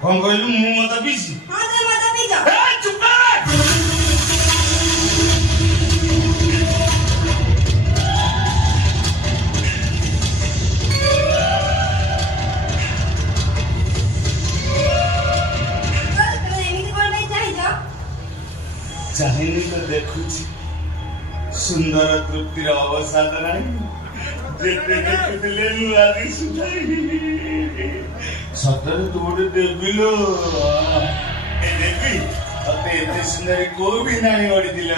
कौन कहलु मु मत पीसी हां तो मत पी जा ए चुप कर तो एमिति कोन भाई चाहि जा चाहिए तो देखुची सुंदर तृप्तिर अवसाद नहीं जेते देखिले नु आदि सुधाई सतर तू गोटे देविलो ए देवी तते एते सुंदर को भी नहीं ओडी दिल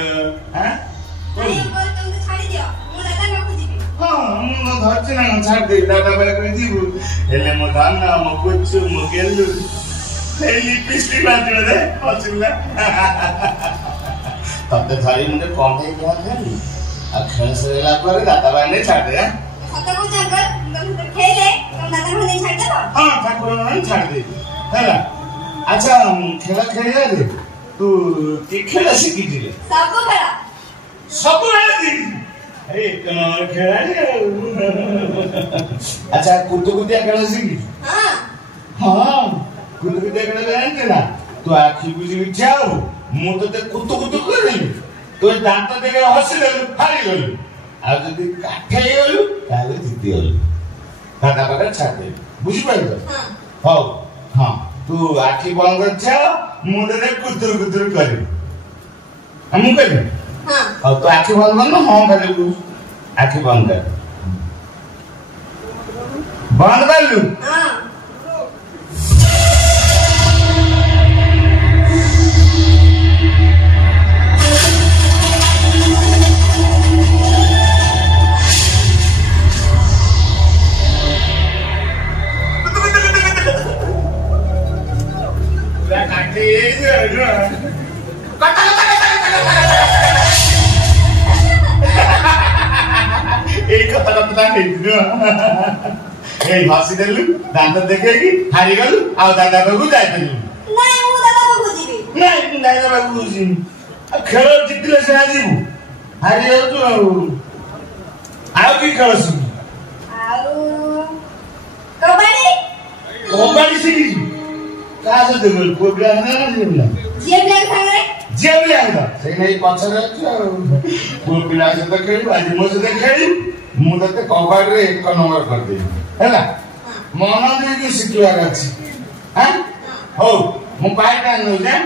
हां नहीं अंकल तुम तो छाड़ी दियो मो दादा न खुजिबी हां मो धरछ ना छाड़ दे दादा बेला कहि जीबू हेले मो दाना मो कुछु मो गेलु हेली पिछली बात दे हसुला तते थारी मुंडे कोन दे क्या थे अखर से ला पर दादा बाने छाड़ दे सत को अंकल तुम तो खेले तुम दादा को नहीं छाड़ दे हां ठाकुर ने छाड़ दे हैला अच्छा खेला खेलिया रे तू की खेला सीखी दिले सब खेला सीखी ए कनो खेला रे अच्छा कुतुकुतिया खेला सीखी हां हां कुतुकुतिया खेला जानते ना तू आखी बुझी जाओ मु तो ते कुतुकुतु करली तो दांत देखे हसिले फाड़ी गलु आ जदी काठे गलु ताले जिति गलु दादा पाकर छाड़ दे बुझी पाइलो हां हो हां तू आखी बंद कर छा मुंडे रे कुतुर कुतुर करी हम करी हां और तो आखी बंद कर ना हां खाली तू आखी बंद कर लू हां भाषी देलु दांत देखेगी हारी गलु आ दादा बाबू जाय देलु नहीं मु दादा को खुजिबी नहीं दादा बाबू खुजी खेल जितले से आजीबू हारी जाउ आउ की खेलसु आउ कबड्डी कबड्डी सीखी का से देबल प्रोग्राम ना जेबला जेबला से नहीं पछरे को पिला से तो खेली आज मो से खेली मु तते कबड्डी रे एक नंबर कर दे हैला मन दे की सिखिया अछि हां हो मु पाइ कान न जा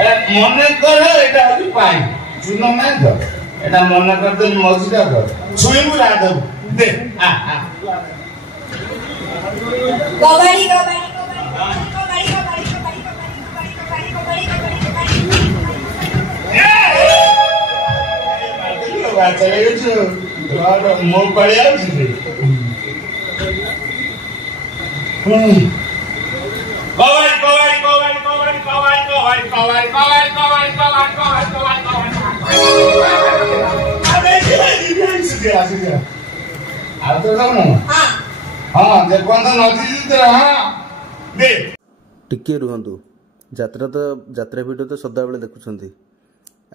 ए मने कर एटा अछि पाइ चुन ना द एटा मन कर दे मौजिदा कर छुई मुला द दे आ कबड्डी चले गए मो पड़े टिके रुहंतु ଯାତ୍ରା ଭିଡ଼ିଓ ତ ସଦାବେଳେ ଦେଖୁଛନ୍ତି।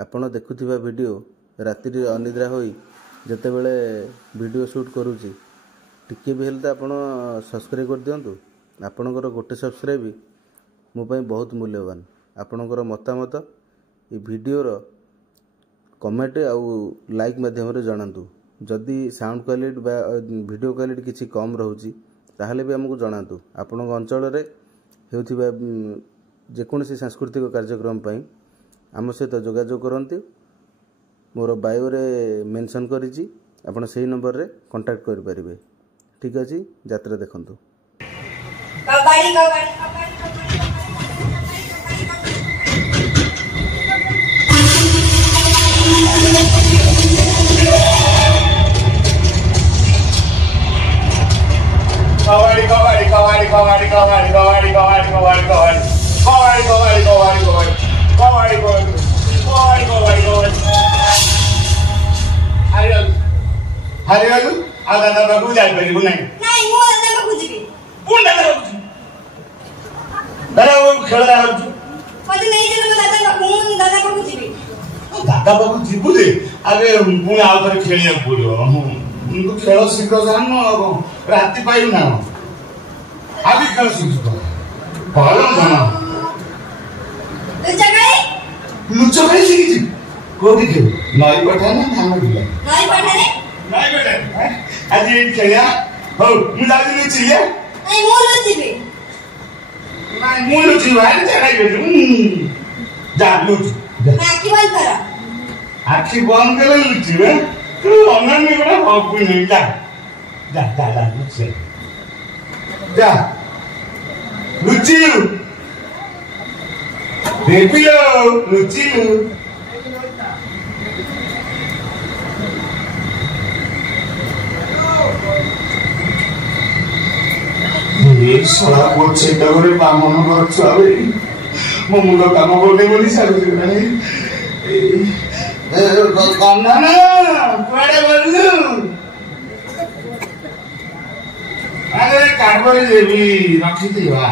ଆପଣ ଦେଖୁଥିବା ଭିଡ଼ିଓ ରାତିରେ ଅନିଦ୍ରା ହୋଇ ଯେତେବେଳେ ଭିଡ଼ିଓ ସୁଟ୍ କରୁଛି ଟିକେ ବି ହେଲେ ତ ଆପଣ ସବସ୍କ୍ରାଇବ୍ କରିଦିଅନ୍ତୁ। ଆପଣଙ୍କର ଗୋଟେ ସବସ୍କ୍ରାଇବ୍ ମୋ ପାଇଁ ବହୁତ ମୂଲ୍ୟବାନ। ଆପଣଙ୍କର ମତାମତ ଏ ଭିଡ଼ିଓର କମେଣ୍ଟ ଆଉ ଲାଇକ୍ ମାଧ୍ୟମରେ ଜଣାନ୍ତୁ। ଯଦି ସାଉଣ୍ଡ କ୍ୱାଲିଟି ବା ଭିଡ଼ିଓ କ୍ୱାଲିଟି କିଛି କମ୍ ରହୁଛି ତାହେଲେ ବି ଆମକୁ ଜଣାନ୍ତୁ। ଆପଣଙ୍କ ଅଞ୍ଚଳରେ ହେଉଥିବା ଯେକୌଣସି ସାଂସ୍କୃତିକ କାର୍ଯ୍ୟକ୍ରମ ପାଇଁ ଆମ ସହିତ ଯୋଗାଯୋଗ କରନ୍ତୁ। ମୋର ବାୟୋରେ ମେନସନ୍ କରିଛି, ଆପଣ ସେହି ନମ୍ବରରେ କଣ୍ଟାକ୍ଟ କରିପାରିବେ। ଠିକ୍ ଅଛି, ଯାତ୍ରା ଦେଖନ୍ତୁ। ହାରିଗଲୁ ଆଉ ଦାଦା ପାଖକୁ ଯାଇପାରିବୁ ନାହିଁ। ମୁଁ ଦାଦା ପାଖକୁ ଯିବି। କୋଉ ଦାଦା ପାଖକୁ ଯିବି? ଦାଦା ଖେଳ ହାରୁଛୁ। ମତେ ନେଇଯିବ ଦାଦା ପାଖକୁ, ମୁଁ ଦାଦା ପାଖକୁ ଯିବି। ଦାଦା ପାଖକୁ ଯିବୁ ଯେ ଆଗେ ପୁଣି ଆଉ ଥରେ ଖେଳିବାକୁ ପଡିବ। ତୁ ଖେଳ ଶୀଘ୍ର ଜାଣିନୁ ଆଉ ରାତି ପାଇବୁ ନା ଆଜି ଖେଳ ଶିଖିବ। ଭଲ ଜାଣ ଲୁଚ ଖାଇ ଶିଖିଛି। କୋଉଠି ଖେଳୁ? ନଈ ପଠା ନା ଧାନ ବିଲ? ନଈ ପଠାରେ। ନଈ ପଠା ଆଜି ଖେଳିଆ। ହଉ ମୁଁ ଯାଉଛି ଲୁଚିଆ। ମୁଁ ଲୁଚିବି। ମୁଁ ଲୁଚିବି ଭାଇ ଯା ଲୁଚୁ। ଆଖି ବନ୍ଦ କର। ଆଖି ବନ୍ଦ କଲେ ଲୁଚିବେ। ତୁ ଅନନ୍ୟ ଗୋଟେ ହବୁନି। ଯା ଯା ଯା ଯା ଲୁଚି ଯା ଲୁଚିଲୁ ଦେଖିଲ ଲୁଚିଲୁ। ଶଳା ସେଇଟା ଗୋଟେ ବାମନ କରୁଛୁ ଆଉ ମୋ ମୁଣ୍ଡ କାମ କରୁନି ବୋଲି ଛାଡୁଛି। କନ୍ଦନ କୁଆଡେ ଗଲୁ? ଆରେ କାଗଜ ଦେବି ରଖିଥିବା।